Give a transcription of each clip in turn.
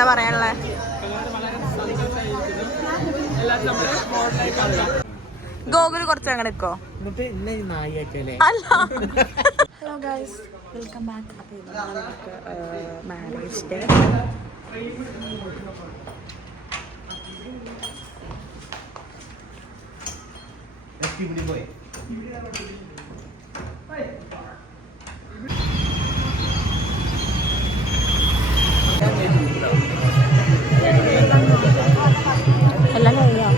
എന്താ പറയാനുള്ളത്? ഗോകുൽ കുറച്ച് അങ്ങനെ നിൽക്കോ? അല്ല. Hello guys, welcome back. അപ്പോൾ നമുക്ക് മാരേജ് ഡേ. എല്ലാം കഴിയാം.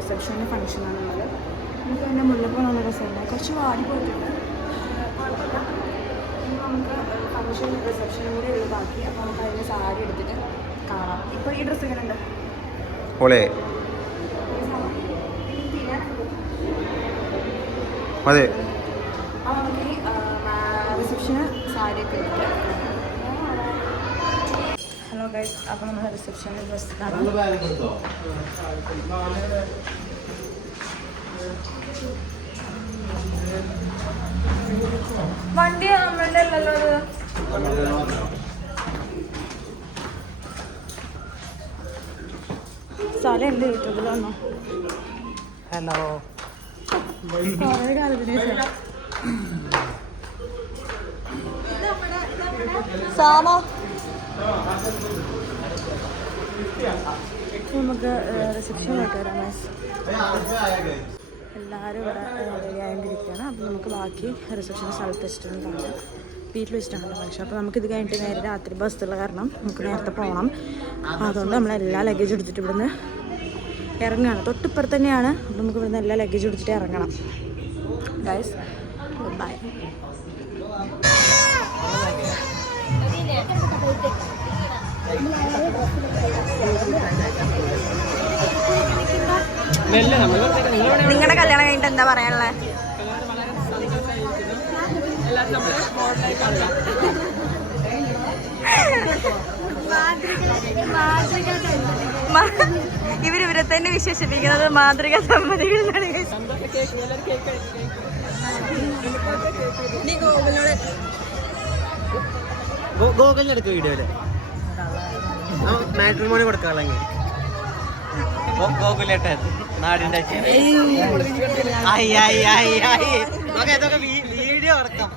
റിസപ്ഷൻ്റെ ഫംഗ്ഷനാണുള്ളത്. നമുക്ക് തന്നെ മുല്ലപ്പൂ നല്ല രസമുണ്ട്. കുറച്ച് വാടി പോയിട്ടുണ്ട്, കുഴപ്പമില്ല. നമുക്ക് ഫംഗ്ഷൻ റിസപ്ഷനും കൂടെ ഉള്ളു ബാക്കി. അപ്പോൾ നമുക്ക് അതിന് സാരി എടുത്തിട്ട് കാണാം. ഇപ്പോൾ ഈ ഡ്രസ്സ് ഇങ്ങനെ ഉണ്ട്. അതെ, അപ്പോൾ നമുക്ക് ഈ റിസപ്ഷന് സാരിയൊക്കെ എടുത്തിട്ട്. ഹലോ ഗൈസ്, അപ്പോൾ നമ്മൾ റിസപ്ഷനിൽ ഡ്രസ്സ് കാണാം. വണ്ടി നമ്മളുടെ അല്ലല്ലോ അത്. സ്ഥലം എൻ്റെ യൂട്യൂബിലാണോ? ഹലോ, കുറേ കാലത്തിന് ശേഷം സാമോ നമുക്ക് റിസപ്ഷനിലോട്ട് വരാം. എല്ലാവരും ഇവിടെ റെഡിയായിരിക്കുകയാണ്. അപ്പോൾ നമുക്ക് ബാക്കി റിസപ്ഷൻ സ്ഥലത്ത് വെച്ചിട്ടൊന്നും കാണാം. വീട്ടിൽ വെച്ചിട്ടാണല്ലോ ഫംഗ്ഷൻ. അപ്പോൾ നമുക്കിത് കഴിഞ്ഞിട്ട് നേരെ രാത്രി ബസ്സുള്ള കാരണം നമുക്ക് നേരത്തെ പോകണം. അതുകൊണ്ട് നമ്മളെല്ലാ ലഗേജ് എടുത്തിട്ട് ഇവിടുന്ന് ഇറങ്ങുകയാണ്. തൊട്ടിപ്പുറത്ത് തന്നെയാണ്. അപ്പോൾ നമുക്ക് ഇവിടുന്ന് എല്ലാ ലഗേജ് എടുത്തിട്ട് ഇറങ്ങണം. Guys, good bye. നിങ്ങളുടെ കല്യാണം കഴിഞ്ഞിട്ട് എന്താ പറയാനുള്ളത്? ഇവരെ തന്നെ വിശേഷിപ്പിക്കുന്നത് മാതൃക ദമ്പതികൾ എന്നാണ്. ഗൂഗിളിലെടുക്ക വീഡിയോയില് മാട്രിമോണി കൊടുക്കാനുള്ള ഗോകുലേട്ടൻ നാടിന്റെ വീഡിയോ അടക്കം.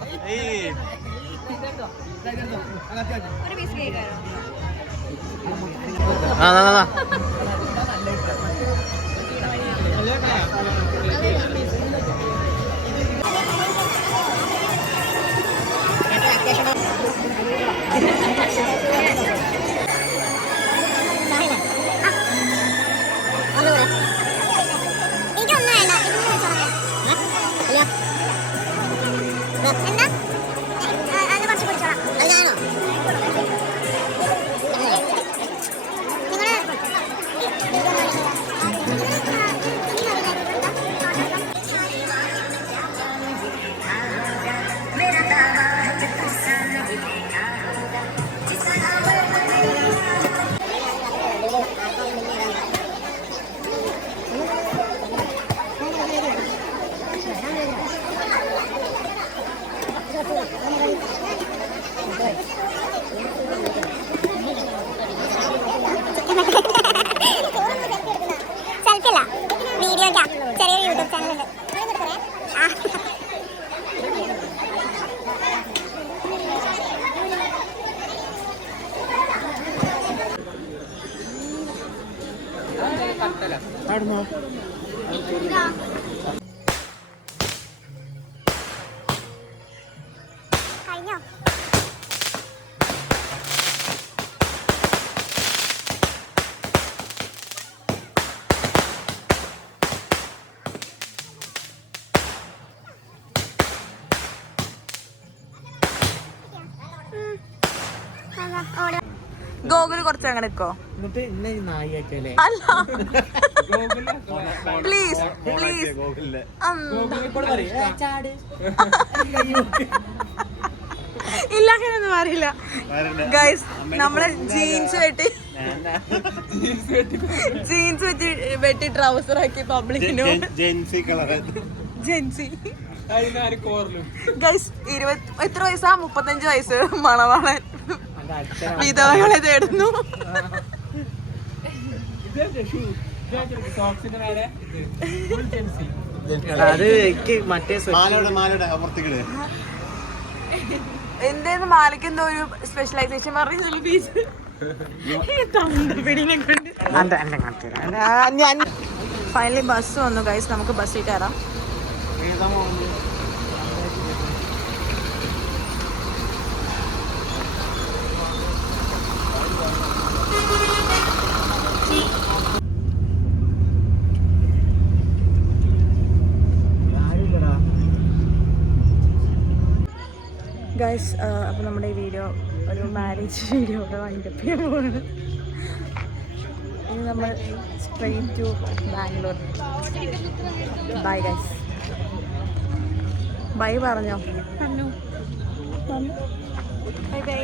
ഗോകുല് കുറച്ച് അങ്ങനെ നിക്കോ? എന്നിട്ട് ഇന്ന നായിക്കല്ലേ അല്ല പ്ലീസ് പ്ലീസ് ഇല്ല അങ്ങനെയൊന്നും പറയില്ല ഗൈസ്. നമ്മളെ ജീൻസ് വെട്ടി ട്രൗസർ ആക്കി പബ്ലിക്കിനു ജെൻസി ഗൈസ്. എത്ര വയസ്സാ? 35 വയസ്സ്. മണവാളൻ വിധവകളെ തേടുന്നു. അത് മറ്റേ എന്തേന്ന് മാലയ്ക്ക് എന്തോ ഒരു സ്പെഷ്യലൈസേഷൻ പറഞ്ഞു ബീച്ച് ഫൈനലി ബസ് വന്നു ഗൈസ്. നമുക്ക് ബസ്സിൽ കയറാം. ഗൈസ് അപ്പോൾ നമ്മുടെ ഈ വീഡിയോ ഒരു മാരേജ് വീഡിയോ ഇവിടെ വൈൻഡപ്പ് ചെയ്യാൻ പോവാണ്. ഇനി നമ്മൾ straight to Bangalore. Bye guys. Bye പറഞ്ഞോ? Bye by.